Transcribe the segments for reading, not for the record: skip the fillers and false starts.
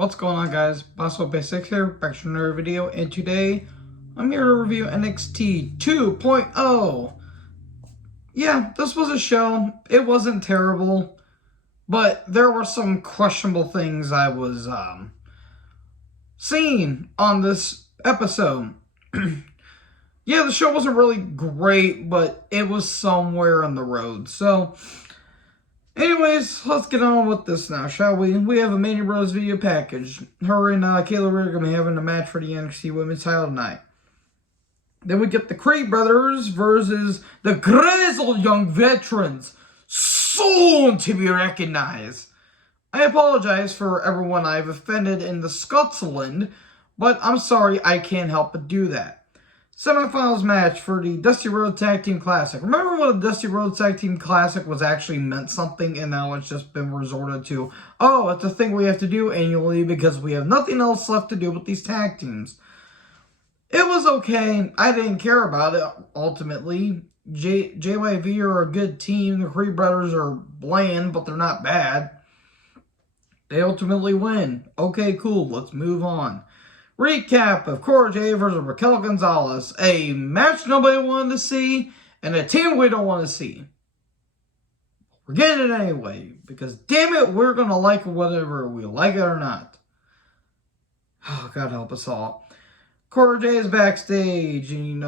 What's going on, guys? Bosso Basics here, back to another video, and today I'm here to review NXT 2.0. Yeah, this was a show. It wasn't terrible, but there were some questionable things I was seeing on this episode. Yeah, the show wasn't really great, but it was somewhere on the road. So, anyways, let's get on with this now, shall we? We have a Mandy Rose video package. Her and Kayla Ray are going to be having a match for the NXT Women's title tonight. Then we get the Creed brothers versus the grizzled young veterans, soon to be recognized. I apologize for everyone I've offended in the Scotland, but I'm sorry I can't help but do that. Semifinals match for the Dusty Road Tag Team Classic. Remember when the Dusty Road Tag Team Classic was actually meant something, and now it's just been resorted to, oh, it's a thing we have to do annually because we have nothing else left to do with these tag teams. It was okay. I didn't care about it, ultimately. JYV are a good team. The Creed brothers are bland, but they're not bad. They ultimately win. Okay, cool. Let's move on. Recap of Cora Jade versus Raquel Gonzalez. A match nobody wanted to see, and a team we don't want to see. We're getting it anyway, because damn it, we're going to like it whether we like it or not. Oh, God help us all. Cora Jade is backstage, and,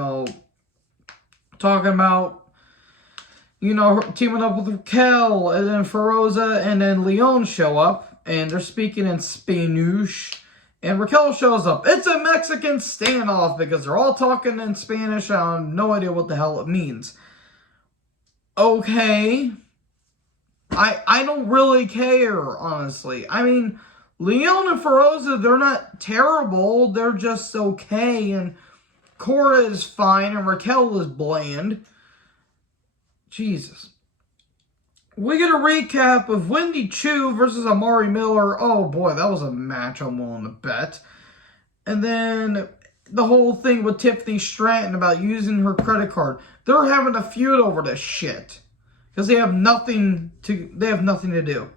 talking about, her teaming up with Raquel, and then Feroza and then Leon show up, and they're speaking in Spanish. And Raquel shows up. It's a Mexican standoff because they're all talking in Spanish. I have no idea what the hell it means. Okay. I don't really care, honestly. I mean, Leon and Feroza, they're not terrible. They're just okay. And Cora is fine and Raquel is bland. Jesus. We get a recap of Wendy Chu versus Amari Miller. Oh boy, that was a match I'm willing to bet. And then the whole thing with Tiffany Stratton about using her credit card. They're having a feud over this shit. Because they have nothing to do.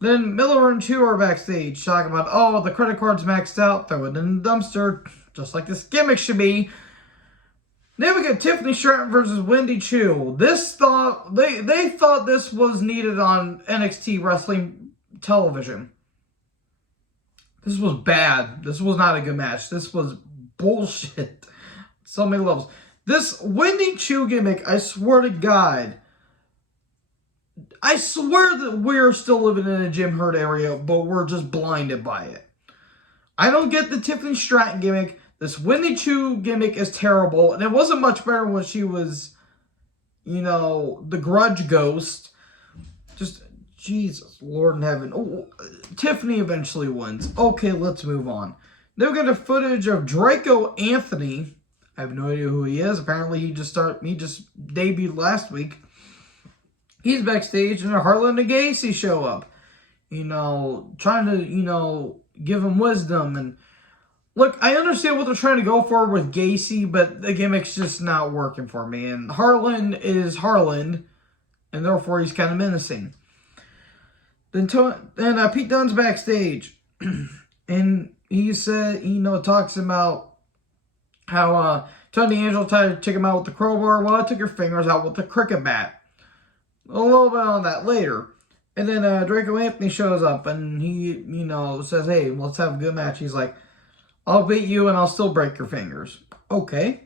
Then Miller and Chu are backstage talking about, oh, the credit card's maxed out, throw it in the dumpster, just like this gimmick should be. Then we get Tiffany Stratton versus Wendy Chu. They thought this was needed on NXT wrestling television. This was bad. This was not a good match. This was bullshit. So many levels. This Wendy Chu gimmick, I swear to God, I swear that we're still living in a Jim Hurt area, but we're just blinded by it. I don't get the Tiffany Stratton gimmick. This Wendy Chu gimmick is terrible, and it wasn't much better when she was, the Grudge Ghost. Just, Jesus, Lord in heaven. Oh, Tiffany eventually wins. Okay, let's move on. Then we get a footage of Draco Anthony. I have no idea who he is. Apparently, he just debuted last week. He's backstage, and Harlan and Gacy show up. Trying to, give him wisdom, and look, I understand what they're trying to go for with Gacy, but the gimmick's just not working for me. And Harlan is Harlan, and therefore he's kind of menacing. Then Pete Dunne's backstage, and he said, talks about how Tony D'Angelo tried to take him out with the crowbar. Well, I took your fingers out with the cricket bat. A little bit on that later. And then Draco Anthony shows up, and he, says, hey, let's have a good match. He's like, I'll beat you and I'll still break your fingers. Okay.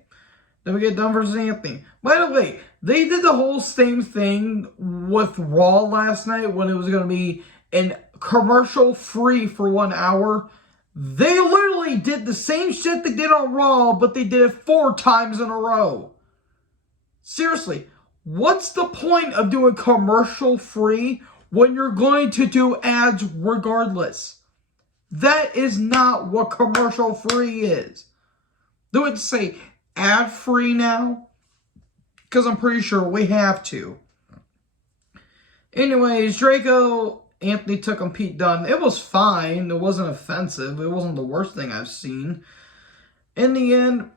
Then we get Dunn versus Anthony. By the way, they did the whole same thing with Raw last night when it was going to be an commercial free for 1 hour. They literally did the same shit they did on Raw, but they did it 4 times in a row. Seriously, what's the point of doing commercial free when you're going to do ads regardless? That is not what commercial free is. Do it say ad free now? Because I'm pretty sure we have to. Anyways, Draco Anthony took on Pete Dunne. It was fine. It wasn't offensive. It wasn't the worst thing I've seen. In the end,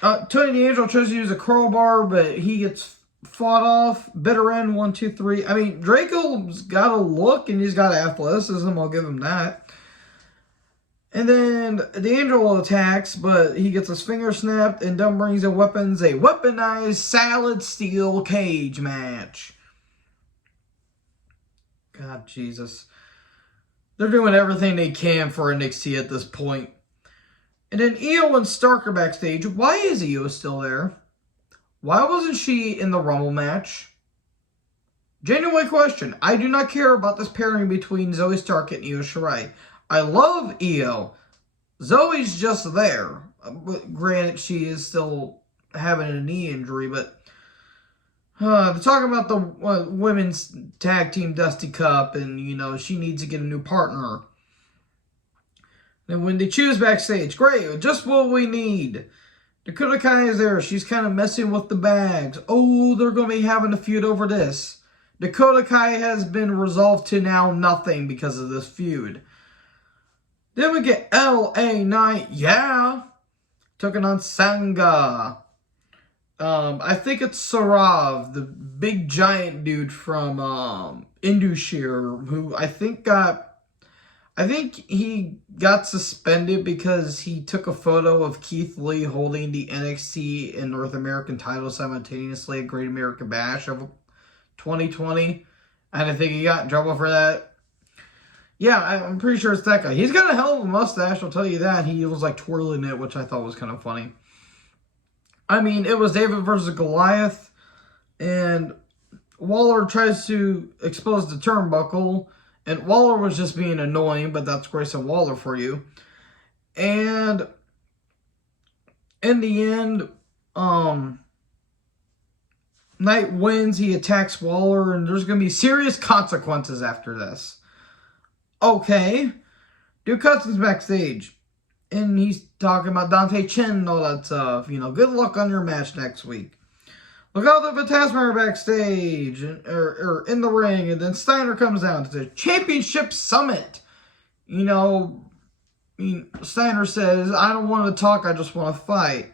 Tony D'Angelo tries to use a crowbar, but he gets fought off. Bitter end, 1, 2, 3. I mean, Draco's got a look and he's got athleticism. I'll give him that. And then D'Angelo attacks, but he gets his finger snapped, and Dunn brings in weapons, a weaponized salad steel cage match. God, Jesus. They're doing everything they can for NXT at this point. And then Io and Stark are backstage. Why is Io still there? Why wasn't she in the Rumble match? Genuine question. I do not care about this pairing between Zoe Stark and Io Shirai. I love Io. Zoe's just there. Granted, she is still having a knee injury, but they're talking about the women's tag team Dusty Cup, and, you know, she needs to get a new partner. And Wendy Chu's backstage. Great, just what we need. Dakota Kai is there. She's kind of messing with the bags. Oh, they're going to be having a feud over this. Dakota Kai has been resolved to now nothing because of this feud. Then we get LA Knight, taking on Sangha. I think it's Sarav, the big giant dude from Indushir, who I think he got suspended because he took a photo of Keith Lee holding the NXT and North American title simultaneously at Great American Bash of 2020. And I think he got in trouble for that. Yeah, I'm pretty sure it's that guy. He's got a hell of a mustache, I'll tell you that. He was like twirling it, which I thought was kind of funny. I mean, it was David versus Goliath, and Waller tries to expose the turnbuckle, and Waller was just being annoying, but that's Grayson Waller for you. And in the end, Knight wins, he attacks Waller, and there's going to be serious consequences after this. Okay. Duke Hudson's backstage. And he's talking about Dante Chen and all that stuff. You know, good luck on your match next week. Look out, the Phantasma are backstage. Or in the ring. And then Steiner comes down to the Championship Summit. You know, Steiner says, I don't want to talk, I just want to fight.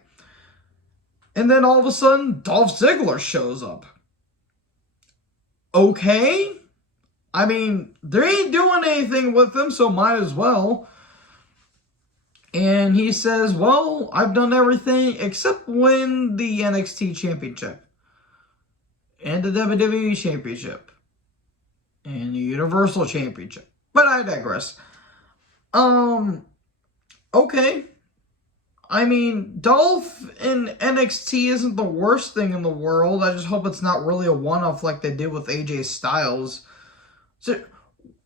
And then all of a sudden, Dolph Ziggler shows up. Okay. I mean, they ain't doing anything with him, so might as well. And he says, well, I've done everything except win the NXT Championship. And the WWE Championship. And the Universal Championship. But I digress. Okay. I mean, Dolph in NXT isn't the worst thing in the world. I just hope it's not really a one-off like they did with AJ Styles. So,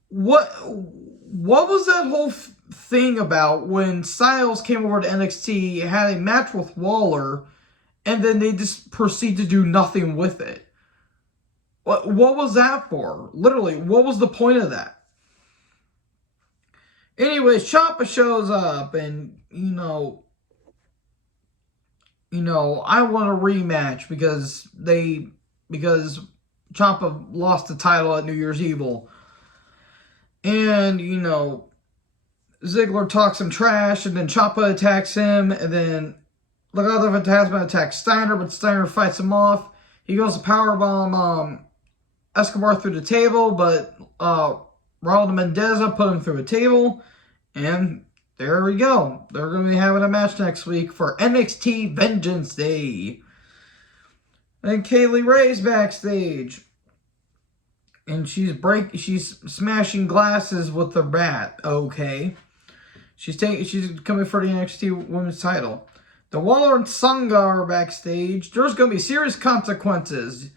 what was that whole thing about when Styles came over to NXT, had a match with Waller, and then they just proceed to do nothing with it? What was that for? Literally, what was the point of that? Anyways, Ciampa shows up, and, you know, I want a rematch because Ciampa lost the title at New Year's Evil. And, you know, Ziggler talks some trash, and then Ciampa attacks him, and then Legado Fantasma attacks Steiner, but Steiner fights him off. He goes to powerbomb Escobar through the table, but Raul Mendeza put him through a table, and there we go. They're going to be having a match next week for NXT Vengeance Day. And Kaylee Ray's backstage. And she's smashing glasses with her bat. Okay. She's coming for the NXT Women's title. The Waller and Sangha are backstage. There's going to be serious consequences.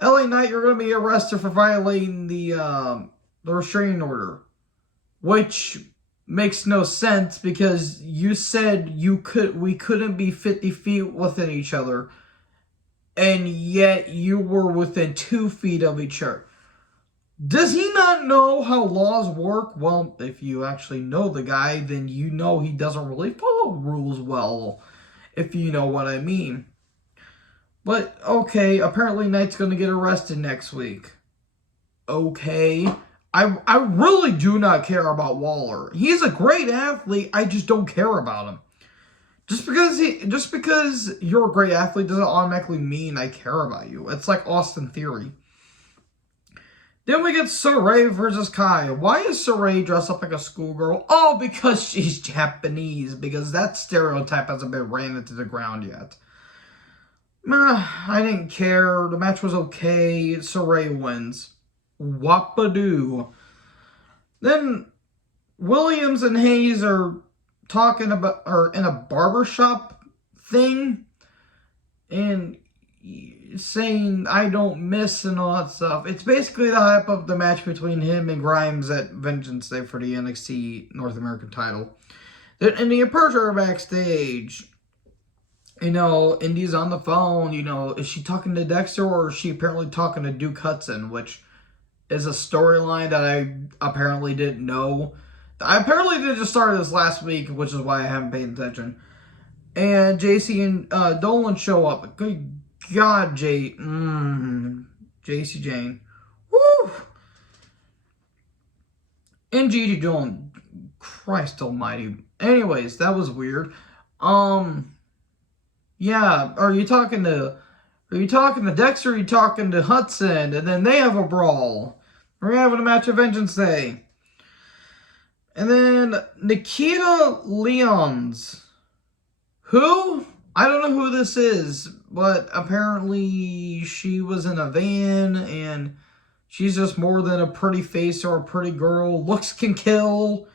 LA Knight, you're going to be arrested for violating the restraining order. Which makes no sense because you said we couldn't be 50 feet within each other. And yet you were within 2 feet of each other. Does he not know how laws work? Well, if you actually know the guy, then you know he doesn't really follow rules well, if you know what I mean. But, okay, apparently Knight's going to get arrested next week. Okay. I really do not care about Waller. He's a great athlete, I just don't care about him. Just because you're a great athlete doesn't automatically mean I care about you. It's like Austin Theory. Then we get Saray versus Kai. Why is Saray dressed up like a schoolgirl? Oh, because she's Japanese. Because that stereotype hasn't been ran into the ground yet. I didn't care. The match was okay. Saray wins. Whoop-a-doo. Then Williams and Hayes are talking about, or in a barbershop thing, and saying I don't miss and all that stuff. It's basically the hype of the match between him and Grimes at Vengeance Day for the NXT North American title. Then India Persia are backstage. Indy's on the phone. Is she talking to Dexter, or is she apparently talking to Duke Hudson, which is a storyline that I apparently didn't know. I apparently did just start this last week, which is why I haven't paid attention. And JC and Dolan show up. Good God, JC Jane. Woo! And Gigi Dolan. Christ almighty. Anyways, that was weird. Yeah, are you talking to Dexter, or are you talking to Hudson? And then they have a brawl. We're having a match of Vengeance Day. And then Nikita Lyons. Who? I don't know who this is, but apparently she was in a van, and she's just more than a pretty face or a pretty girl. Looks can kill.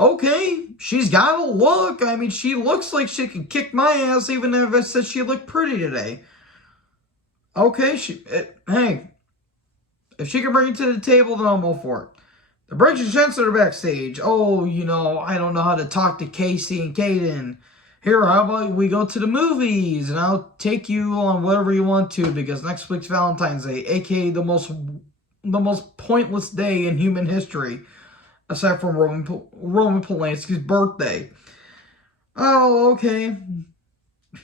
Okay, she's got a look. I mean, she looks like she can kick my ass, even if I said she looked pretty today. Okay, hey, if she can bring it to the table, then I'm all for it. The Bridge and Chancellor backstage. Oh, I don't know how to talk to Casey and Kaden. Here, how about we go to the movies, and I'll take you on whatever you want to, because next week's Valentine's Day, aka the most pointless day in human history, aside from Roman Polanski's birthday. Oh, okay.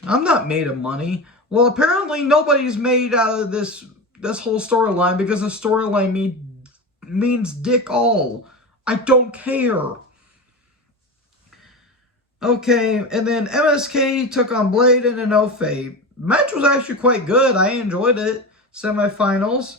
I'm not made of money. Well, apparently nobody's made out of this whole storyline, because the storyline means dick all. I don't care. Okay, and then MSK took on Blade and Inoue. Match was actually quite good. I enjoyed it. Semifinals.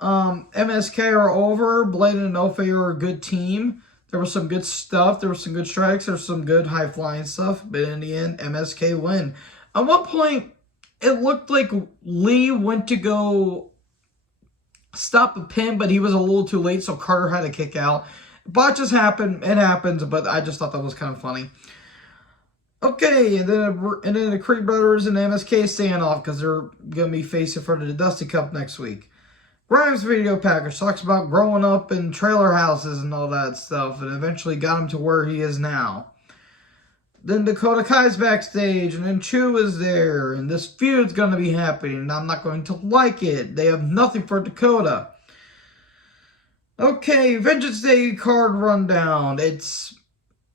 MSK are over. Blade and Inoue are a good team. There was some good stuff. There was some good strikes. There was some good high-flying stuff. But in the end, MSK win. At one point, it looked like Lee went to go stop a pin, but he was a little too late, so Carter had to kick out. Botches happen. It happens, but I just thought that was kind of funny. Okay, and then the Creed Brothers and MSK standoff, because they're going to be facing for the Dusty Cup next week. Grimes video package talks about growing up in trailer houses and all that stuff, and eventually got him to where he is now. Then Dakota Kai's backstage, and then Chu is there, and this feud's going to be happening, and I'm not going to like it. They have nothing for Dakota. Okay, Vengeance Day card rundown. It's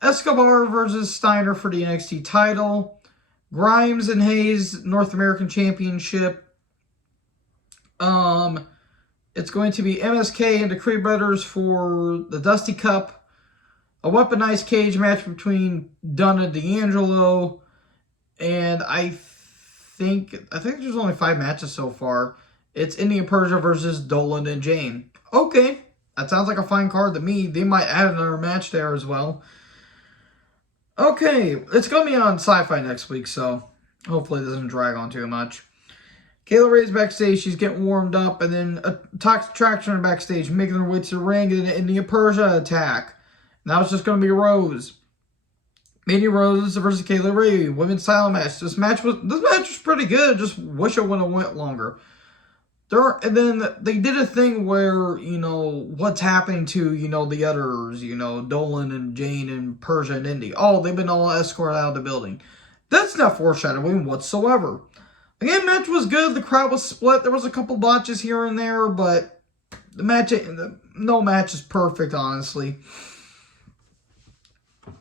Escobar versus Steiner for the NXT title. Grimes and Hayes North American Championship. It's going to be MSK and the Creed Brothers for the Dusty Cup. A weaponized cage match between Dunn and D'Angelo. And I think there's only 5 matches so far. It's India Persia versus Dolan and Jane. Okay, that sounds like a fine card to me. They might add another match there as well. Okay, it's going to be on Sci-Fi next week, so hopefully it doesn't drag on too much. Kayla Ray's backstage, she's getting warmed up, and then a Toxic Attraction backstage, making her way to the ring, and an India Persia attack. Now it's just going to be Rose. Mandy Rose versus Kayla Ray, women's title match. This match was pretty good. Just wish it would have went longer. And then they did a thing where, what's happening to, the others, Dolan and Jane and Persia and Indy. Oh, they've been all escorted out of the building. That's not foreshadowing whatsoever. Again, match was good. The crowd was split. There was a couple botches here and there, but no match is perfect, honestly.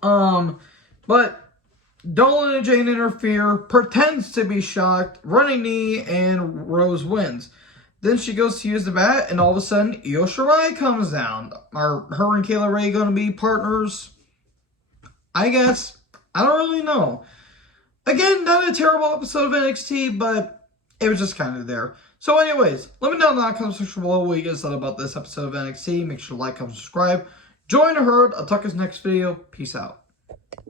But Dolan and Jane interfere, pretends to be shocked, running knee, and Rose wins. Then she goes to use the bat, and all of a sudden, Io Shirai comes down. Are her and Kayla Ray going to be partners? I guess. I don't really know. Again, not a terrible episode of NXT, but it was just kind of there. So anyways, let me know in the comment section below what you guys thought about this episode of NXT. Make sure to like, comment, subscribe. Join the herd. I'll talk to you next video. Peace out.